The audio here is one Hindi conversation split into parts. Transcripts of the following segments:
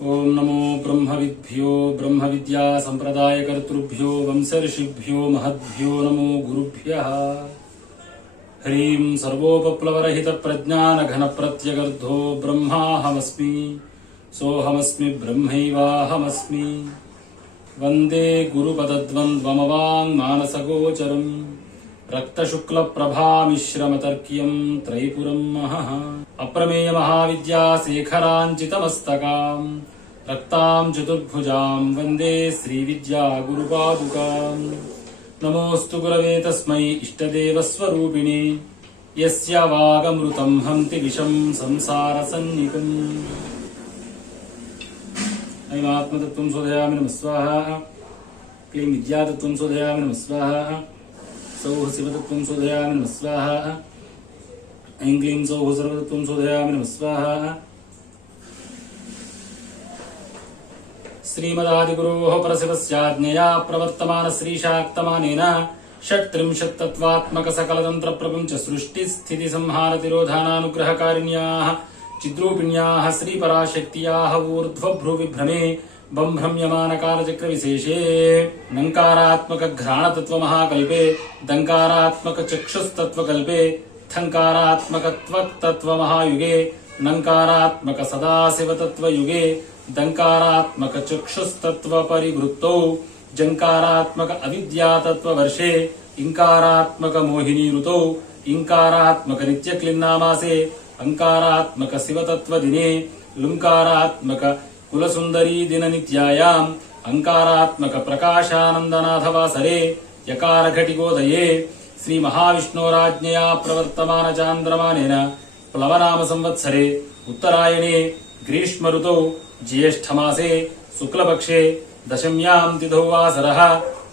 ओं नमो ब्रह्मविद्भ्यो ब्रह्मविद्या संप्रदायकर्तृभ्यो वंशऋषिभ्यो महद्भ्यो नमो गुरुभ्यः। ह्रीं सर्वोपप्लवरहितप्रज्ञानघनप्रत्यगर्धो ब्रह्माहमस्मि सोऽहमस्मि ब्रह्मैवाहमस्मि। वन्दे गुरुपदद्वन्द्वमवाङ्मानसगोचरम् रक्तशुक्लप्रभामिश्रमतर्क्यं त्रैपुरं महः। अप्रमेय महाविद्याशेखराञ्चितमस्तकां रक्तां चतुर्भुजां वन्दे श्रीविद्या गुरुपादुकाम्। नमोऽस्तु गुरवे तस्मै इष्टदेवस्वरूपिणे यस्य वागमृतं हन्ति विषं संसारसन्निकम्। ऐमात्मतत्त्वं शोधयामि नमः स्वाहा। क्लीं विद्यातत्त्वं शोधयामि नमः स्वाहा। सौः शिवतत्त्वं शोधयामि नमः स्वाहा। ऐं क्लीं सौः सर्वतत्त्वं शोधयामि नमः स्वाहा। श्रीमदादिगुरोः परशिवस्याज्ञया प्रवर्तमान श्रीशाक्तमानेन षट्त्रिंशत्तत्त्वात्मकसकलतन्त्रप्रपञ्च सृष्टिस्थितिसंहारतिरोधानानुग्रहकारिण्याः चिद्रूपिण्याः श्रीपराशक्त्याः ऊर्ध्वभ्रुविभ्रमे बंभ्रम्यमानकालचक्रविशेषे नङ्कारात्मकघ्राणतत्त्वमहाकल्पे दङ्कारात्मकचक्षुस्तत्त्वकल्पे थङ्कारात्मकत्वक्तत्त्वमहायुगे नङ्कारात्मकसदाशिवतत्त्वयुगे दङ्कारात्मकचक्षुस्तत्त्वपरिवृत्तौ जङ्कारात्मक अविद्यातत्त्ववर्षे इङ्कारात्मकमोहिनीऋतौ इङ्कारात्मकनित्यक्लिन्नामासे अंकारात्मकशिवतत्त्वदिने लुङ्कारात्मक कुलसुन्दरी दिननित्यायाम् अंकारात्मकप्रकाशानन्दनाथवासरे यकारघटिकोदये श्रीमहाविष्णोराज्ञया प्रवर्तमानचान्द्रमानेन प्लवनाम संवत्सरे उत्तरायणे ग्रीष्मऋतौ ज्येष्ठमासे शुक्लपक्षे दशम्यां तिथौ वासरः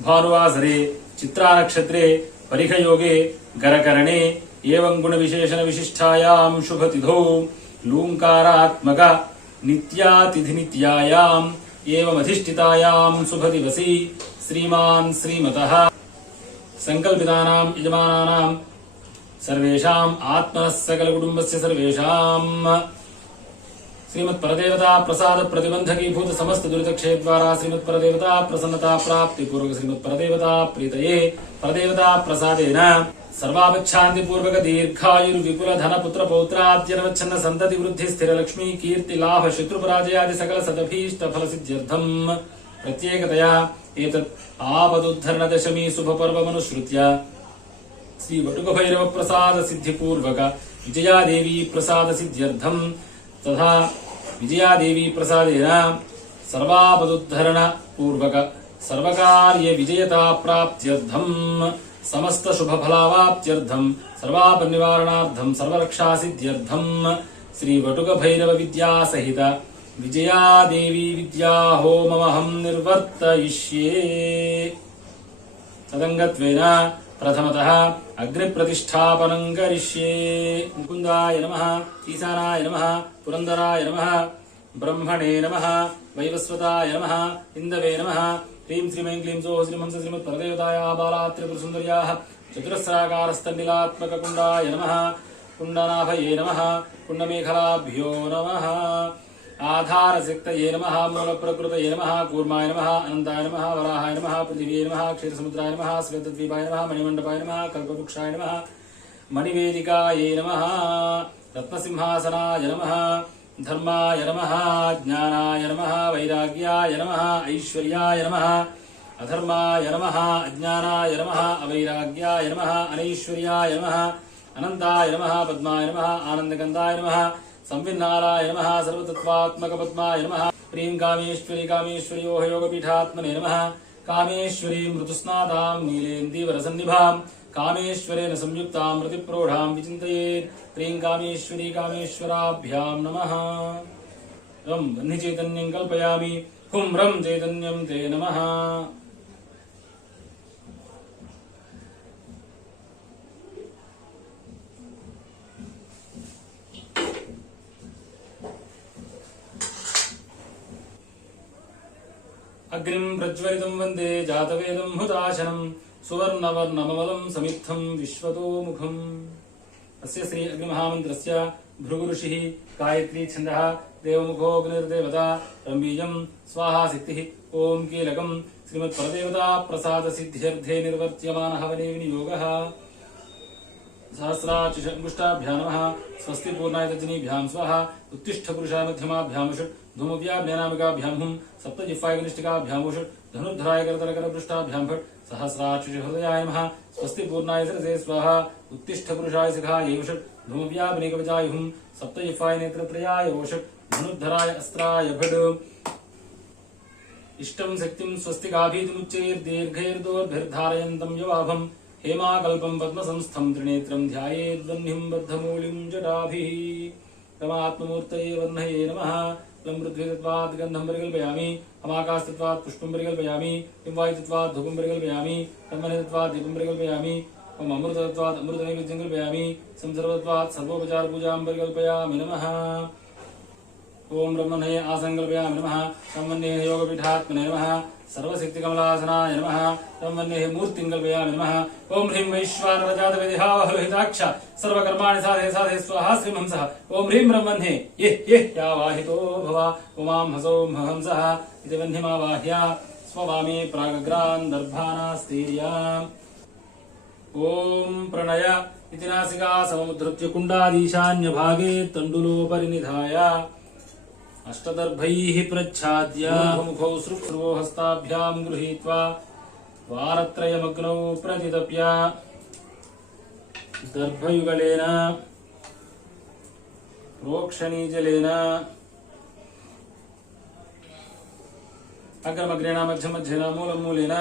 भानुवासरे चित्रानक्षत्रे परिखयोगे गरकरणे एवं गुणविशेषण विशिष्टायां शुभतिथौ लूंकारात्मक नित्यातिथिनित्यायाम् एवमधिष्ठितायां शुभदिवसी श्रीमान् श्रीमतः संकल्पितानां यजमानानां सर्वेषाम् आत्मनः सकलकुटुम्बस्य सर्वेषाम् श्रीमत्परदेवता प्रसाद प्रतिबंधकीभूत समस्त दुरितक्षयद्वारा श्रीमत्परदेवता प्रसन्नता प्राप्ति पूर्वक श्रीमत्परदेवता प्रीतये परदेवता प्रसादेन सर्वापच्छान्ति पूर्वक दीर्घायुर्विपुल धन पुत्र पौत्राद्यनवच्छन्न संतति वृद्धि स्थिर लक्ष्मी कीर्ति लाभ शत्रुपराजयादि सकल सदभीष्ट फल सिद्ध्यर्थम् प्रत्येकतया एतत् आपदुद्धरण दशमी शुभ पर्वमनुसृत्य श्री वटुकभैरव प्रसाद सिद्धि पूर्वक विजयादेवी प्रसाद सिद्ध्यर्थम् तथा विजयादेवी प्रसादेन सर्वापदुद्धरण पूर्वक सर्वकार्य विजयता प्राप्त्यर्थम् समस्त शुभ फलावाप्त्यर्थम् सर्वापनिवारणार्थम् सर्वरक्षा सिद्ध्यर्थम् श्री वटुक भैरव विद्या सहित विजयादेवी विद्या होममहं निर्वर्तयिष्ये। तदंगत्वेन प्रथमतः अग्निप्रतिष्ठापनं करिष्ये। मुकुन्दाय नमः, ईशानाय नमः, पुरन्दराय नमः, ब्रह्मणे नमः, वैवस्वताय नमः, इन्दवे नमः। ह्रीं श्रीं क्लीं सौः श्रीमंस श्रीमत्परदेवतायाः बालात्रिपुरसुन्दर्याः चतुरस्राकारस्तण्डिलात्मककुण्डाय नमः, कुण्डनाभये नमः, कुण्डमेखलाभ्यो नमः, आधारशक्तये नमः, मूलप्रकृतये नमः, कूर्माय नमः, अनन्ताय नमः, वराहाय नमः, पृथिव्यै नमः, क्षीरसमुद्राय नमः, श्वेतद्वीपाय नमः, मणिमण्डपाय नमः, कल्पवृक्षाय नमः, मणिवेदिकायै नमः, रत्नसिंहासनाय नमः, धर्माय नमः, ज्ञानाय नमः, वैराग्याय नमः, ऐश्वर्याय नमः, अधर्माय नमः, अज्ञानाय नमः, अवैराग्याय नमः, अनैश्वर्याय नमः, अनन्ताय नमः, पद्माय नमः, आनन्दगन्धाय नमः, संविन्नालाय नमः, सर्वतत्त्वात्मक पद्माय नमः। ह्रीं कामेश्वरी कामेश्वर्योः योगपीठात्मने नमः। कामेश्वरीं ऋतुस्नातां नीलेन्दीवरसन्निभां कामेश्वरेण संयुक्तां प्रतिप्रोढां विचिन्तयेत्। ह्रीं कामेश्वरी कामेश्वराभ्यां नमः। रं वह्निचैतन्यं कल्पयामि। हुं रं चैतन्यं ते नमः। अग्निं प्रज्वलितं वन्दे जातवेदं हुताशनं सुवर्णवर्णममलं समित्थं विश्वतोमुखम्। अस्य श्री अग्निमहामन्त्रस्य भृगुऋषिः गायत्री छन्दः देवमुखोऽग्निर्देवता रम्बीजं स्वाहा सिद्धिः ॐ कीलकं श्रीमत्परदेवता प्रसादसिद्ध्यर्थे निर्वर्त्यमानः हवने विनियोगः सहस्राक्षिषङ्गुष्टाभ्यां नमः स्वस्ति पूर्णाय तर्जनीभ्यां स्वाहा उत्तिष्ठ पुरुषाय मध्यमाभ्यां षट् धूमव्याभ्यानामिकाभ्यां हुं सप्तजिह्वाय कनिष्ठिकाभ्यां षट् धनुर्धराय करतलकरपृष्ठाभ्यां फट् सहस्राक्षिषहृदयाय नमः स्वस्ति पूर्णाय सरसे स्वाहा उत्तिष्ठ पुरुषाय शिखायै षट् धूमव्याभ्यानामिकाभ्यां हुं सप्तजिह्वाय नेत्रत्रयाय षट् धनुर्धराय अस्त्राय फट् इष्टं शक्तिं स्वस्तिकाभीतिमुच्चैर्दीर्घैर्दोर्भिर्धारयन्तं यवाभं हेमाकल्पं पद्मसंस्थं त्रिनेत्रं ध्यायेद्वह्निं बद्धमूलिं जटाभिः परमात्ममूर्तये वर्णये नमः लं पृथ्वीतत्त्वात् गन्धं परिकल्पयामि अमाकाशतत्त्वात् पुष्पं परिकल्पयामि किं वायुतत्त्वात् धूपं परिकल्पयामि तन्मनितत्त्वात् दीपं परिकल्पयामि ओम अमृतत्वात् अमृतनैवेद्यं कल्पयामि संसर्वत्वात् सर्वोपचारपूजां परिकल्पयामि नमः ओम ब्रह्मणे आसंकल्पयामि नमः ब्रह्मणे योगपीठात्मने नमः सर्वशक्तिकमलासनाय नमः ब्रह्मणे मूर्तिं कल्पयामि नमः ओम ह्रीं वैश्वानरजातवेदिहावहलोहिताक्ष सर्वकर्माणि साधे साधे स्वाहा श्रीमहंसः ओम ह्रीं ब्रह्मणे ये यावाहितो भव उमां हसौं हंसः इति वह्निमावाह्य स्ववामे प्रागग्रान् दर्भानास्तीर्याम् ओम प्रणय इति नासिका समुद्धृत्य कुण्डादीशान्यभागे तण्डुलोपरि निधाय अष्टदर्भैः प्रच्छाद्य मुखौ सृक्ष्मो हस्ताभ्यां गृहीत्वा वारत्रयमग्नौ प्रतितप्य दर्भयुगलेन प्रोक्षणीजलेन अग्रमग्रेण मध्यमध्येन मूलमूलेन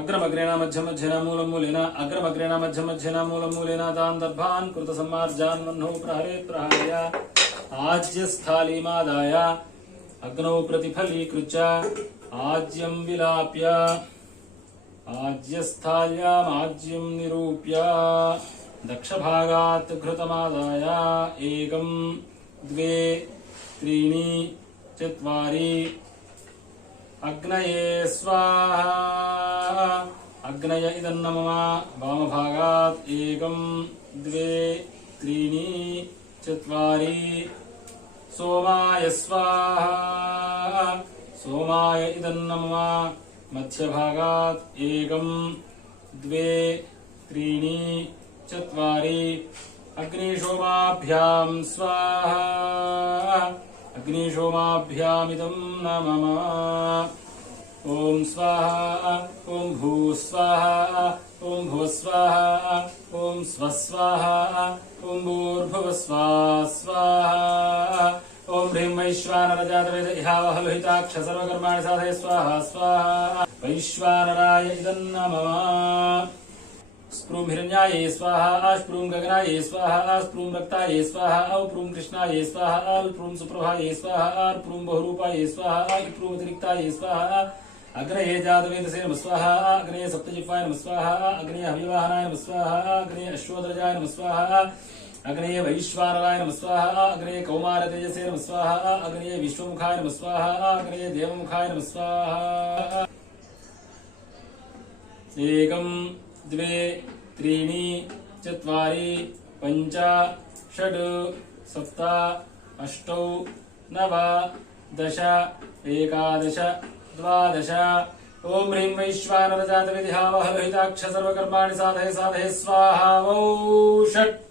अग्रमग्रेण मध्यमध्येन मूलमूलेन अग्रमग्रेण मध्यमध्येन मूलमूलेन तान् दर्भान् कृतसम्मार्जान् वह्नौ प्रहरेत् प्रहार्य आज्यस्थालीमादाय अग्नौ प्रतिफलीकृत्य आज्यं विलाप्य आज्यस्थाल्यामाज्यं निरूप्य दक्षभागात् घृतमादाय 1 2 3 4 अग्नये स्वाहा अग्नय इदन्नम वामभागात् 1 2 3 4 सोमाय स्वाहा सोमाय इदन्नम मध्यभागात् 1 2 3 4 अग्निशोमाभ्यां स्वाहा अग्निशोमाभ्यामिदं नमः ओम स्वाहा ओम भू स्वाहा ओम भुव स्वाहा ओम स्व स्वाहा ओम भूर्भुव स्वाहा ओम ह्रीं वैश्वानरजातवेदिहावहलोहिताक्ष सर्वकर्माणि साधये स्वाहा स्वाहा वैश्वानराय इदं नमः स्प्रूं हिरण्याये स्वाहा स्प्रूं गगनाये स्वाहा स्प्रूं रक्ताये स्वाहा औप्रूं कृष्णाये स्वाहा अल्प्रूं सुप्रभाये स्वाहा अर्प्रूं बहुरूपाये स्वाहा इप्रूं अतिरिक्ताये स्वाहा अग्नये जातवेदसे नमः स्वाहा अग्नये सप्तजिह्वाय नमः स्वाहा अग्नये हव्यवाहनाय नमः स्वाहा अग्नये अश्वोदरजाय नमः स्वाहा अग्नये वैश्वानराय नमः स्वाहा अग्नये कौमारतेजसे नमः स्वाहा अग्नये विश्वमुखाय नमः स्वाहा अग्नये देवमुखाय नमः स्वाहा 1 2 3 4 5 6 7 8 9 10 11 12 ओम ह्रीं वैश्वानरजातवेदिहावहलोहिताक्ष सर्वकर्माणि साधये साधये स्वाहा षट्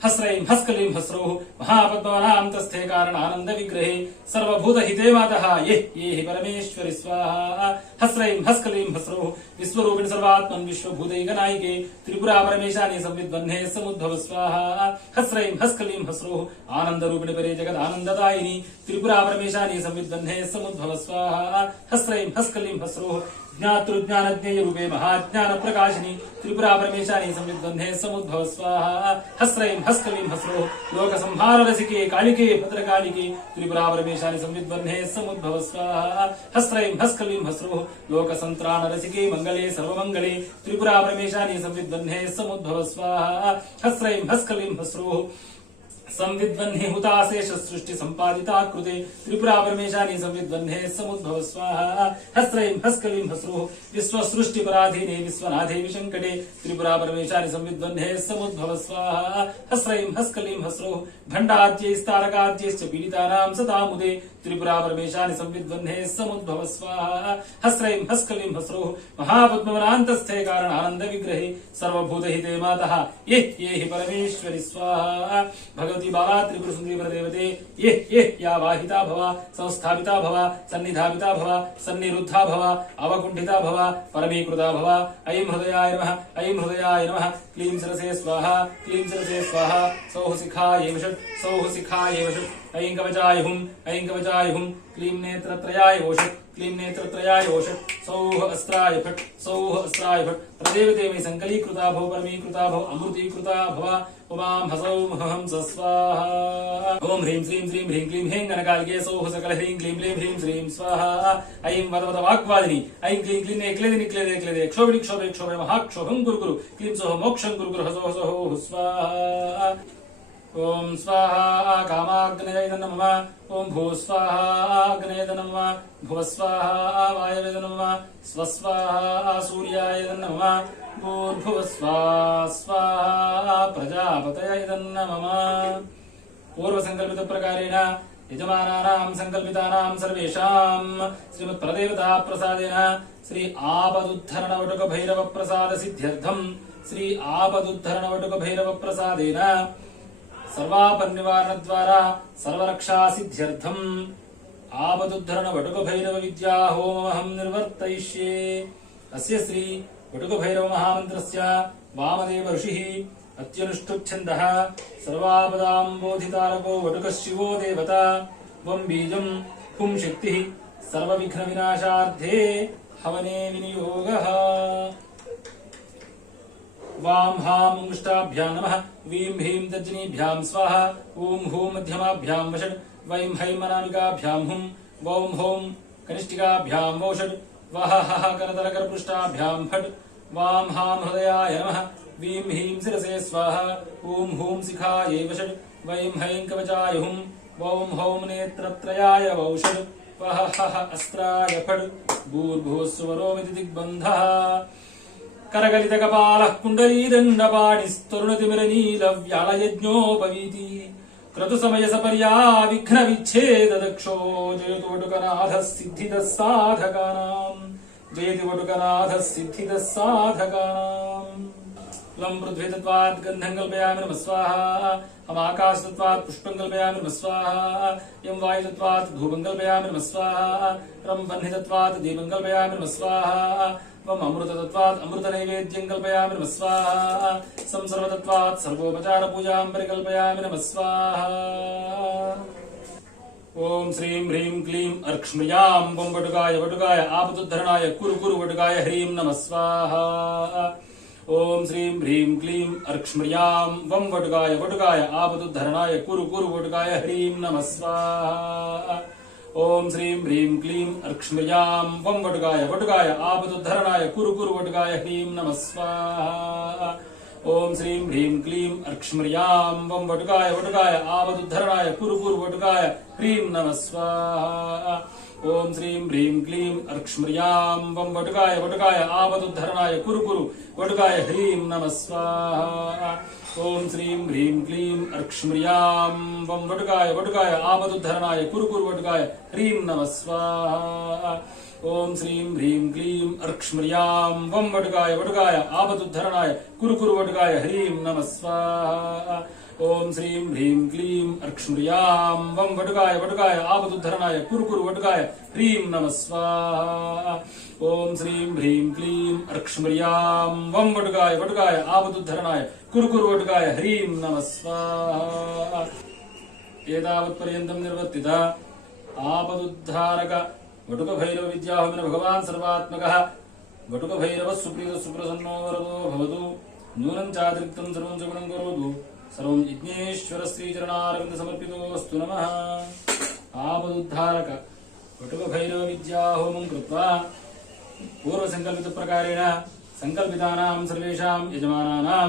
हस्रैं हस्कलीं हस्रौः महापद्मवनान्तस्थे कारणानन्द विग्रहे सर्वभूतहिते मातः ये हि परमेश्वरि स्वाहा हस्रैं हस्कलीं हस्रौः विश्वरूपिणि सर्वात्मन् विश्वभूतैकनायिके त्रिपुरा परमेशानि संविद्वह्ने समुद्भव स्वाहा हस्रैं हस्कलीं हस्रौः आनन्दरूपिणि परे जगदानन्ददायिनि त्रिपुरा परमेशानि संविद्वह्ने समुद्भव स्वाहा हस्रैं हस्कलीं हस्रौः ज्ञातृज्ञानज्ञेयरूपे महाज्ञानप्रकाशिनि त्रिपुरा परमेशानि संविद्वह्ने समुद्भव स्वाहा हस्रैं हस्कलीं हस्रौः लोकसंहाररसिके कालिके भद्रकालिके त्रिपुरा परमेशानि संविद्वह्ने समुद्भव स्वाहा हस्रैं हस्कलीं हस्रौः लोकसन्त्राणरसिके मङ्गले सर्वमङ्गले त्रिपुरा परमेशानि संविद्वह्ने समुद्भव स्वाहा हस्रैं हस्कलीं हस्रौः संविद्वह्ने हुताशेष सृष्टि संपादिता कृते त्रिपुरा परमेशानि संविद्वह्ने समुद्भव स्वाहा हस्रैं हस्कलिं हस्रुः विश्व सृष्टि पराधीने विश्वनाथे विशंकटे त्रिपुरा परमेशानि संविद्वह्ने समुद्भव स्वाहा हस्रैं हस्कलिं हस्रुः भण्डाद्यैस्तारकाद्यैश्च पीडितानां सतामुदे त्रिपुरा परमेशानि संविद्वह्ने समुद्भव स्वाहा हस्रैं हस्कलिं हस्रुः महापद्मवनान्तस्थे कारणानंद विग्रहे सर्वभूतहिते मातः ये हि परमेश्वरि स्वाहा भगवती बाला त्रिपुर सुंदरी देवते ये या वाहिता भव संस्थापिता भव सन्निधापिता भव सन्निरुद्धा भव अवकुंठिता भव परमीकृता भव ऐं हृदयाय नमः ऐं हृदयाय नमः क्लीं सरसे स्वाहा क्लीं सरसे स्वाहा सौः शिखाय वषट् सौः शिखाय वषट् ऐं कवचाय हुं क्लीं नेत्रत्रयाय वषट् क्लीं नेत्रत्रयाय वषट् सौः अस्त्राय फट् सौः अस्त्राय फट् प्रदेवते मयि संकलीकृता भव परमीकृता भव अमृतीकृता भव उमां हसौं हंस स्वाहा ओम ह्रीं श्रीं श्रीं ह्रीं क्लीं ह्रीं गणकालिके सौः सकल ह्रीं क्लीं क्लीं ह्रीं श्रीं स्वाहा ऐं वद वद वाक्वादिनी ऐं क्लीं क्लीं क्लेदिनि क्लेदे क्लेदे क्षोभिनि क्षोभे क्षोभे महाक्षोभं गुरु गुरु क्लीं सौः मोक्षं गुरु गुरु हसौः सौः स्वाहा ओम स्वाहा कामाग्नये नमः ओम भू स्वाहा अग्नये नमः भुव स्वाहा वायवे नमः स्वस्वाहा सूर्याय नमः भूर्भुव स्वाहा प्रजापतये नमः पूर्व संकल्पित प्रकारेण यजमानानां संकल्पितानां सर्वेषां श्रीमत् प्रदेवता प्रसादेन श्री आपदुद्धरण वटुक भैरव प्रसाद सिद्ध्यर्थं श्री आपदुद्धरण वटुक भैरव प्रसादेन सर्वापद निवारण द्वारा सर्वरक्षा सिद्ध्यर्थम आपदुद्धरण वटुक भैरव विद्या होमहं निर्वर्तयिष्ये अस्य श्री वटुक भैरव महामन्त्रस्य वामदेव ऋषिः अत्यनुष्ठुच्छन्दः सर्वापदां बोधितारको वटुकः शिवो देवता वं बीजं हुं शक्तिः सर्वविघ्न विनाशार्थे हवने विनियोगः वाम हाम मुष्टाभ्यां नमः वीं ह्रीं तर्जनीभ्यां स्वाहा ॐ हूं मध्यमाभ्यां वषट् वैं हैं अनामिकाभ्यां हुं वौं हौं कनिष्ठिकाभ्यां वौषट् वह हः करतलकरपृष्ठाभ्यां फट् वां हां हृदयाय नमः वीं ह्रीं शिरसे स्वाहा ॐ हूं शिखायै वषट् वैं हैं कवचाय हुं वौं हौं नेत्रत्रयाय वौषट् वह हः अस्त्राय फट् भूर्भुवस्सुवरोमिति दिग्बन्धः करगलित कपालः कुण्डलीदण्डपाणिस्तरुणतिमिरनीलव्यालयज्ञोपवीति क्रतुसमय सपर्या विघ्न विच्छेद दक्षो जयतु वटुकनाथः सिद्धिदः साधकानां जयति वटुकनाथः सिद्धिदः साधकानां लं पृथ्वीतत्वात् गन्धं कल्पयामि नमः स्वाहा हम आकाशतत्वात् पुष्पं कल्पयामि नमः स्वाहा यं वायुतत्वात् धूपं कल्पयामि नमः स्वाहा रं वह्नितत्वात् दीपं कल्पयामि नमः स्वाहा वम अमृततत्वात् अमृतनैवेद्यं कल्पयामि नमः स्वाहा संसर्वतत्वात् सर्वोपचार पूजां परिकल्पयामि नमः स्वाहा ओम श्रीं ह्रीं क्लीं अर्क्ष्म्यां वं वटुकाय आपदुद्धरणाय कुरु वटुकाय ह्रीं नमः स्वाहा ओम श्रीं ह्रीं क्लीं अर्क्ष्म्यां वं वटुकाय आपदुद्धरणाय कुरु वटुकाय ह्रीं नमः स्वाहा ओम श्रीं ह्रीं क्लीं अर्क्ष्म्यां वं वटुकाय आपदुद्धरणाय कुरु वटुकाय ह्रीं नमः स्वाहा ओम श्रीं ह्रीं क्लीं अर्क्ष्म्यां वं वटुकाय आपदुद्धरणाय कुरु वटुकाय ह्रीं नमः स्वाहा ओम श्रीं ह्रीं क्लीं अर्क्ष्म्यां वं वटुकाय आपदुद्धरणाय कुरु वटुकाय ह्रीं नमः स्वाहा ओम श्रीं ह्रीं क्लीं अर्क्ष्म्यां वं वटुकाय आपदुद्धरणाय कुरु वटुकाय ह्रीं नमः स्वाहा ओम श्रीं ह्रीं क्लीं अर्क्ष्म्यां वं वटुकाय आपदुद्धरणाय कुरु वटुकाय ह्रीं नमः स्वाहा ओम श्रीं ह्रीं क्लीं अर्क्ष्म्यां वं वटुकाय आपदुद्धरणाय कुरु वटुकाय ह्रीं नमः स्वाहा ओम श्रीं ह्रीं क्लीं अर्क्ष्म्यां वं वटुकाय आपदुद्धरणाय कुरु वटुकाय ह्रीं नमः स्वाहा एतावत्पर्यन्तं निर्वर्तित आपदुद्धारक वटुक भैरव विद्याहोमेन भगवान् सर्वात्मकः वटुक भैरव सुप्रीत सुप्रसन्नो वरदो भवतु नूनं चातिरिक्तं सर्वं च गुणं करोतु सर्वं यज्ञेश्वर श्रीचरणारविन्द समर्पितोऽस्तु नमः आपदुद्धारक वटुक भैरव विद्याहोमं कृत्वा पूर्व संकल्पित प्रकारेण संकल्पितानां सर्वेषां यजमानानां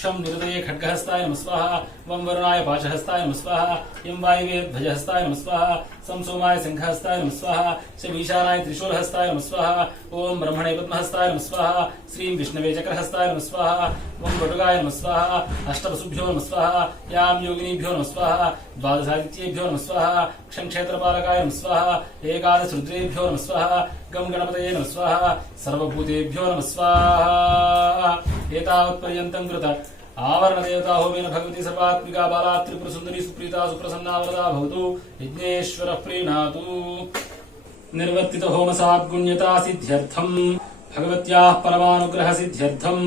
क्षं निरुदये खड्गहस्ताय नमः स्वाहा वं वरुणाय पाशहस्ताय नमः स्वाहा यं वायवे ध्वजहस्ताय नमः स्वाहा सं सोमाय शंखहस्ताय नमः स्वाहा शं ईशानाय त्रिशूलहस्ताय नमः स्वाहा ओं ब्रह्मणे पद्महस्ताय नमः स्वाहा श्रीं विष्णवे चक्रहस्ताय नमः स्वाहा वं वटुकाय नमः स्वाहा अष्टवसुभ्यो नमः स्वाहा यां योगिनीभ्यो नमः स्वाहा द्वादशादित्येभ्यो नमः स्वाहा क्षं क्षेत्रपालकाय नमः स्वाहा एकादश रुद्रेभ्यो नमः स्वाहा गं गणपतये नमः स्वाहा सर्वभूतेभ्यो नमः स्वाहा एतावत्पर्यन्तं कृत आवरणदेवता होमेन भगवती सर्वात्मिका बाला त्रिपुरसुन्दरी सुप्रीता सुप्रसन्ना वरदा भवतु यज्ञेश्वरः प्रीणातु निर्वर्तित होमसाद्गुण्यता सिद्ध्यर्थं भगवत्याः परमानुग्रह सिद्ध्यर्थं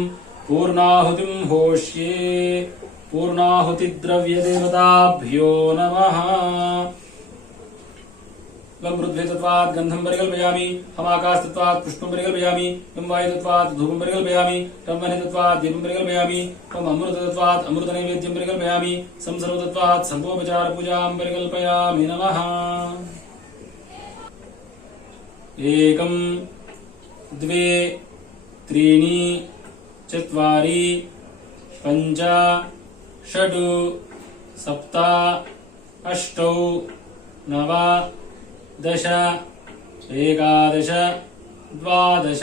पूर्णाहुतिं होष्ये पूर्णाहुतिद्रव्यदेवताभ्यो नमः गं रुद्वेतत्वात् गन्धं परिकल्पयामि हमाकाशतत्वात् पुष्पं परिकल्पयामि गं वायुतत्वात् धूपं परिकल्पयामि गं वह्नितत्वात् दीपं परिकल्पयामि गं अमृततत्वात् अमृतनैवेद्यं परिकल्पयामि संसर्वतत्वात् सर्वोपचारपूजां परिकल्पयामि नमः एकं द्वे त्रीणि चत्वारि पञ्च षड् सप्त अष्टौ नव दश एकादश द्वादश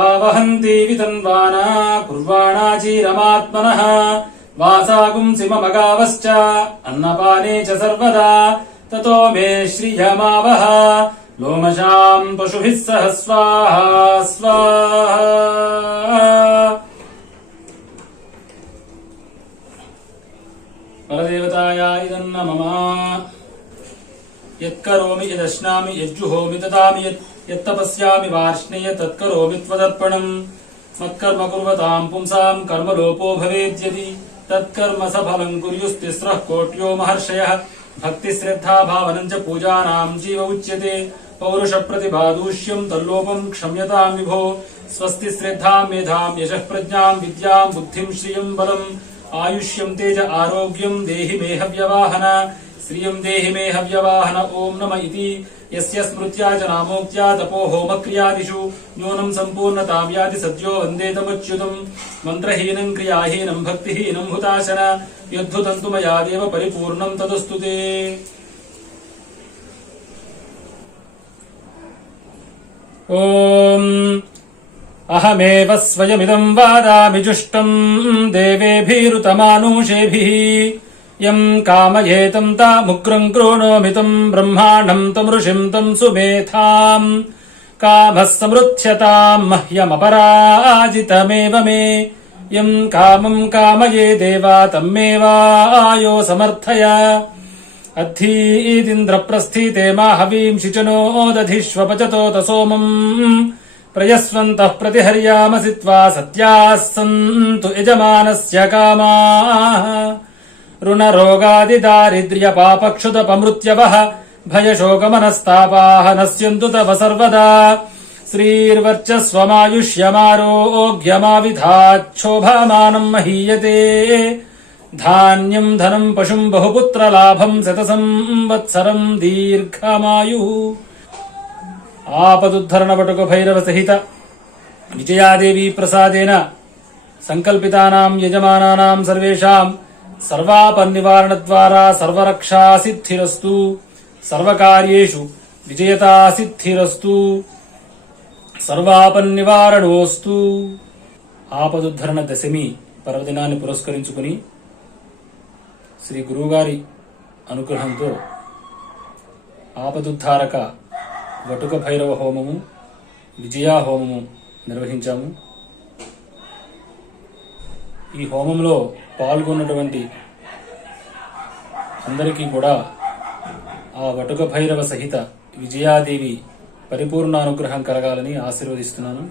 आवहन्ति वितन्वाना कुर्वाणा चीरमात्मनः वासागुंसि मम गावश्च अन्नपाने च सर्वदा ततो मे श्रियमावह लोमशां पशुभिः सह स्वाहा स्वाहा परदेवताया इदन्न मम यत्करोमि यदश्नामि यज्जुहोमि ददामि यत्तपस्यामि वार्ष्णेय तत्करोमि त्वदर्पणम् मत्कर्म कुर्वतां पुंसां कर्मलोपो भवेद्यदि तत्कर्म सफलं कुर्युस्तिस्रः कोट्यो महर्षयः भक्तिश्रद्धा भावनं च पूजानां जीव उच्यते पौरुषप्रतिभादूष्यं तल्लोपं क्षम्यतां विभो स्वस्ति श्रद्धां मेधां यशः प्रज्ञां विद्यां बुद्धिं श्रियं बलम् आयुष्यं तेज आरोग्यं देहि मे हव्यवाहन श्रियं देहि मे हव्यवाहन ओम नम इति यस्य स्मृत्या च नामोक्त्या तपो होमक्रियादिषु न्यूनं सम्पूर्णतां याति सद्यो वन्दे तमच्युतं मन्त्रहीनं क्रियाहीनं भक्तिहीनं हुताशन यद्धुतं तु मया देव परिपूर्णं तदस्तु ते ओम अहमेव स्वयमिदं वादामि जुष्टं देवेभिरुतमानुषेभिः यं कामयेतं तामुग्रं कृणोमि तं ब्रह्माणं तं ऋषिं तं सुमेधाम् कामः समृच्छतां मह्यमपराजितमेव मे यं कामं कामये देवा तम्मेवायो समर्थय अद्धीदिन्द्रप्रस्थिते माहवीं शिचनो दधिष्वपचतोत सोमम् प्रयस्वन्तः प्रतिहर्यामसि त्वा सत्याः सन्तु यजमानस्य कामाः ऋणरोगादिदारिद्र्यपापक्षुतपमृत्यवः भयशोकमनस्तापाः नश्यन्तु तव सर्वदा श्रीर्वर्चस्वमायुष्यमारोग्यमाविधाच्छोभमानं महीयते धान्यं धनं पशुं बहुपुत्रलाभं शतसंवत्सरं दीर्घमायुः आपदुद्धरण भैरव सहित विजयादेवी प्रसादेन संकल्पितानां यजमानानां सर्वेषां सर्वापन्निवारण द्वारा सर्वरक्षा सिद्धिरस्तु सर्वकार्येषु विजयता सिद्धिरस्तु सर्वापन्निवारणोस्तु ఆపదుద్ధరణ దశమి పర్వదినాన్ని పురస్కరించుకుని శ్రీ గురువుగారి అనుగ్రహంతో ఆపదుద్ధారక వటుక భైరవ హోమము విజయా హోమము నిర్వహించాము. ఈ హోమంలో పాల్గొన్నటువంటి అందరికీ కూడా ఆ వటుక భైరవ సహిత విజయాదేవి పరిపూర్ణ అనుగ్రహం కలగాలని ఆశీర్వదిస్తున్నాను.